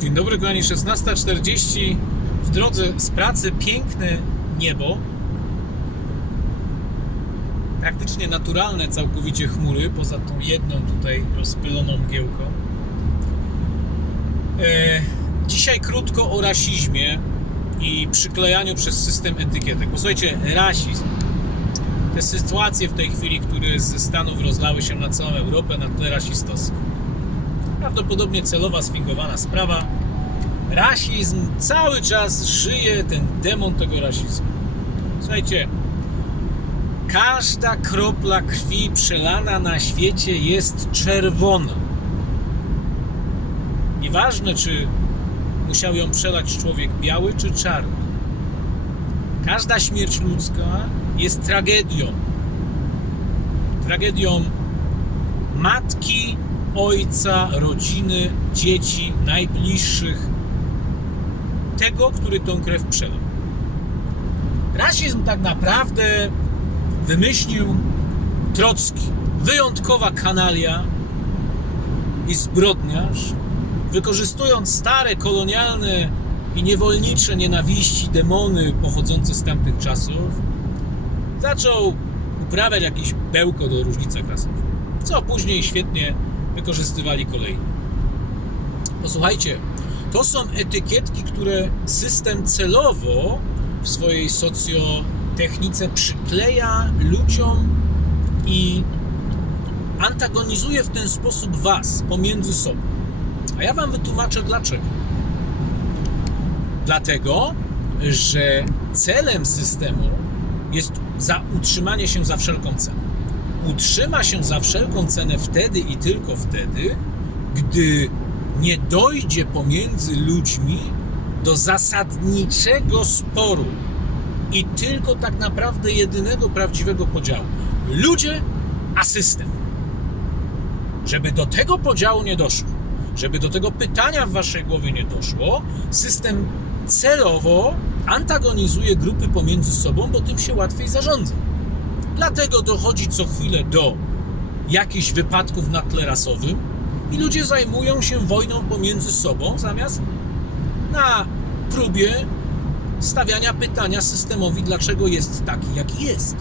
Dzień dobry, kochani. 16.40 w drodze z pracy. Piękne niebo. Praktycznie naturalne całkowicie chmury, poza tą jedną tutaj rozpyloną mgiełką. E, dzisiaj krótko o rasizmie i przyklejaniu przez system etykietek. Posłuchajcie, rasizm. Te sytuacje w tej chwili, które ze Stanów rozlały się na całą Europę na tle rasistowskim prawdopodobnie celowa, sfingowana sprawa. Rasizm cały czas żyje, ten demon tego rasizmu. Słuchajcie, każda kropla krwi przelana na świecie jest czerwona. Nieważne, czy musiał ją przelać człowiek biały czy czarny. Każda śmierć ludzka jest tragedią. Tragedią matki, ojca, rodziny, dzieci, najbliższych, tego, który tą krew przelał. Rasizm tak naprawdę wymyślił Trocki. Wyjątkowa kanalia i zbrodniarz, wykorzystując stare kolonialne i niewolnicze nienawiści, demony pochodzące z tamtych czasów, zaczął uprawiać jakiś bełko do różnicach rasowych, co później świetnie wykorzystywali kolejni. Posłuchajcie, to są etykietki, które system celowo w swojej socjotechnice przykleja ludziom i antagonizuje w ten sposób was pomiędzy sobą. A ja wam wytłumaczę dlaczego. Dlatego, że celem systemu jest za utrzymanie się za wszelką cenę utrzyma się za wszelką cenę wtedy i tylko wtedy, gdy nie dojdzie pomiędzy ludźmi do zasadniczego sporu i tylko tak naprawdę jedynego prawdziwego podziału. Ludzie, a system. Żeby do tego podziału nie doszło, żeby do tego pytania w waszej głowie nie doszło, system celowo antagonizuje grupy pomiędzy sobą, bo tym się łatwiej zarządza. Dlatego dochodzi co chwilę do jakichś wypadków na tle rasowym i ludzie zajmują się wojną pomiędzy sobą zamiast na próbie stawiania pytania systemowi, dlaczego jest taki, jaki jest.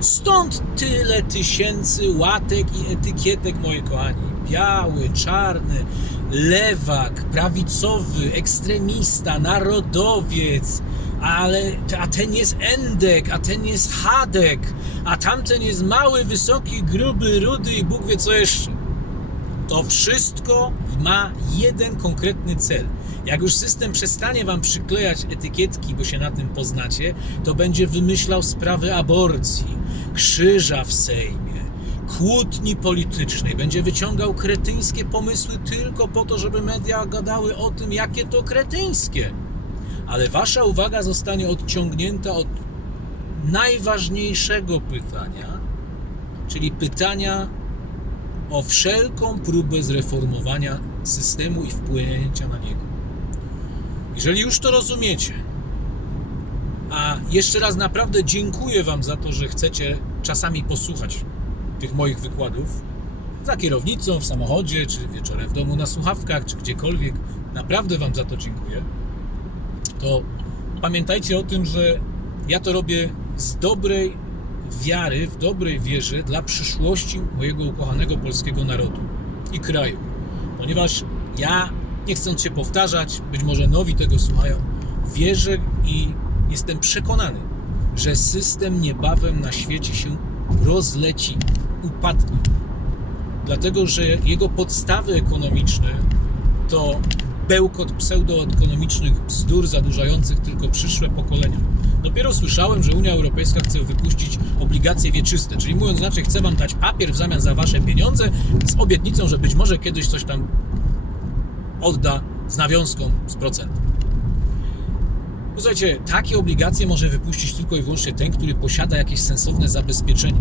Stąd tyle tysięcy łatek i etykietek, moi kochani. Biały, czarny, lewak, prawicowy, ekstremista, narodowiec, ale a ten jest endek, a ten jest hadek, a tamten jest mały, wysoki, gruby, rudy i Bóg wie co jeszcze. To wszystko ma jeden konkretny cel. Jak już system przestanie wam przyklejać etykietki, bo się na tym poznacie, to będzie wymyślał sprawy aborcji, krzyża w Sejmie, kłótni politycznej, będzie wyciągał kretyńskie pomysły tylko po to, żeby media gadały o tym, jakie to kretyńskie ale wasza uwaga zostanie odciągnięta od najważniejszego pytania, czyli pytania o wszelką próbę zreformowania systemu i wpłynięcia na niego. Jeżeli już to rozumiecie, a jeszcze raz naprawdę dziękuję Wam za to, że chcecie czasami posłuchać tych moich wykładów za kierownicą, w samochodzie, czy wieczorem w domu na słuchawkach, czy gdziekolwiek. Naprawdę Wam za to dziękuję to pamiętajcie o tym, że ja to robię z dobrej wiary, w dobrej wierze dla przyszłości mojego ukochanego polskiego narodu i kraju. Ponieważ ja, nie chcąc się powtarzać, być może nowi tego słuchają, wierzę i jestem przekonany, że system niebawem na świecie się rozleci, upadnie. Dlatego, że jego podstawy ekonomiczne to bełkot pseudoekonomicznych bzdur zadłużających tylko przyszłe pokolenia. Dopiero słyszałem, że Unia Europejska chce wypuścić obligacje wieczyste, czyli mówiąc inaczej, chce wam dać papier w zamian za wasze pieniądze z obietnicą, że być może kiedyś coś tam odda z nawiązką z procentem. Słuchajcie, takie obligacje może wypuścić tylko i wyłącznie ten, który posiada jakieś sensowne zabezpieczenie.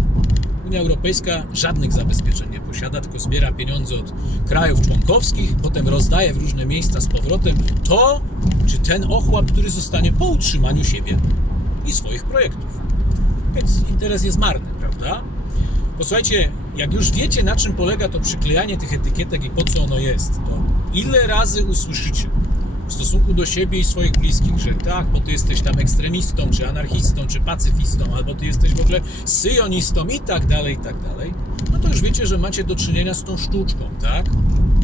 Unia Europejska żadnych zabezpieczeń nie posiada, tylko zbiera pieniądze od krajów członkowskich, potem rozdaje w różne miejsca z powrotem to, czy ten ochłap, który zostanie po utrzymaniu siebie i swoich projektów. Więc interes jest marny, prawda? Posłuchajcie, jak już wiecie, na czym polega to przyklejanie tych etykietek i po co ono jest, to ile razy usłyszycie w stosunku do siebie i swoich bliskich, że tak, bo ty jesteś tam ekstremistą, czy anarchistą, czy pacyfistą, albo ty jesteś w ogóle syjonistą i tak dalej, i tak dalej, no to już wiecie, że macie do czynienia z tą sztuczką, tak?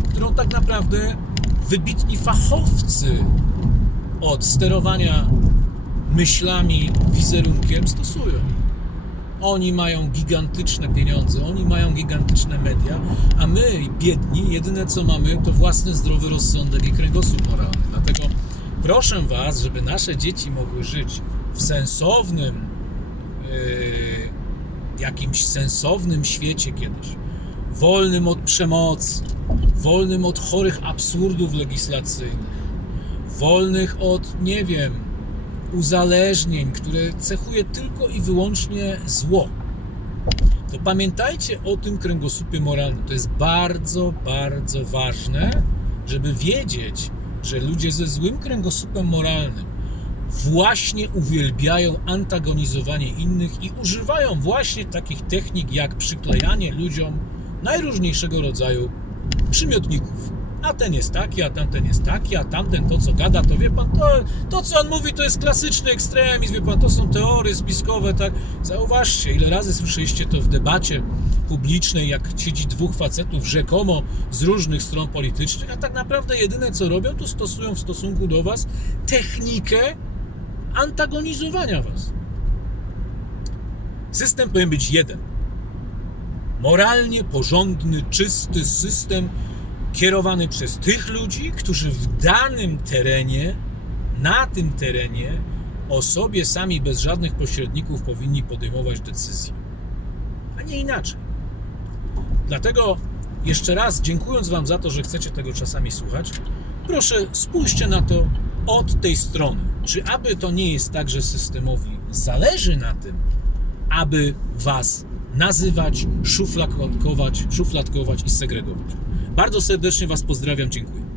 Którą tak naprawdę wybitni fachowcy od sterowania myślami, wizerunkiem stosują. Oni mają gigantyczne pieniądze, oni mają gigantyczne media, a my, biedni, jedyne co mamy to własny zdrowy rozsądek i kręgosłup moralny. Dlatego proszę Was, żeby nasze dzieci mogły żyć w sensownym, yy, jakimś sensownym świecie kiedyś, wolnym od przemocy, wolnym od chorych absurdów legislacyjnych, wolnych od, nie wiem, uzależnień, które cechuje tylko i wyłącznie zło. To pamiętajcie o tym kręgosłupie moralnym. To jest bardzo, bardzo ważne, żeby wiedzieć, że ludzie ze złym kręgosłupem moralnym właśnie uwielbiają antagonizowanie innych i używają właśnie takich technik jak przyklejanie ludziom najróżniejszego rodzaju przymiotników. A ten jest taki, a tamten jest taki, a tamten to co gada, to wie pan, to, to co on mówi to jest klasyczny ekstremizm, wie pan, to są teorie spiskowe, tak. Zauważcie, ile razy słyszeliście to w debacie publicznej, jak siedzi dwóch facetów rzekomo z różnych stron politycznych, a tak naprawdę jedyne co robią, to stosują w stosunku do was technikę antagonizowania was. System powinien być jeden. Moralnie porządny, czysty system kierowany przez tych ludzi, którzy w danym terenie, na tym terenie, o sobie sami bez żadnych pośredników powinni podejmować decyzje. A nie inaczej. Dlatego jeszcze raz dziękując Wam za to, że chcecie tego czasami słuchać, proszę spójrzcie na to od tej strony. Czy aby to nie jest tak, że systemowi zależy na tym, aby Was nazywać, szufladkować, szufladkować i segregować. Bardzo serdecznie Was pozdrawiam, dziękuję.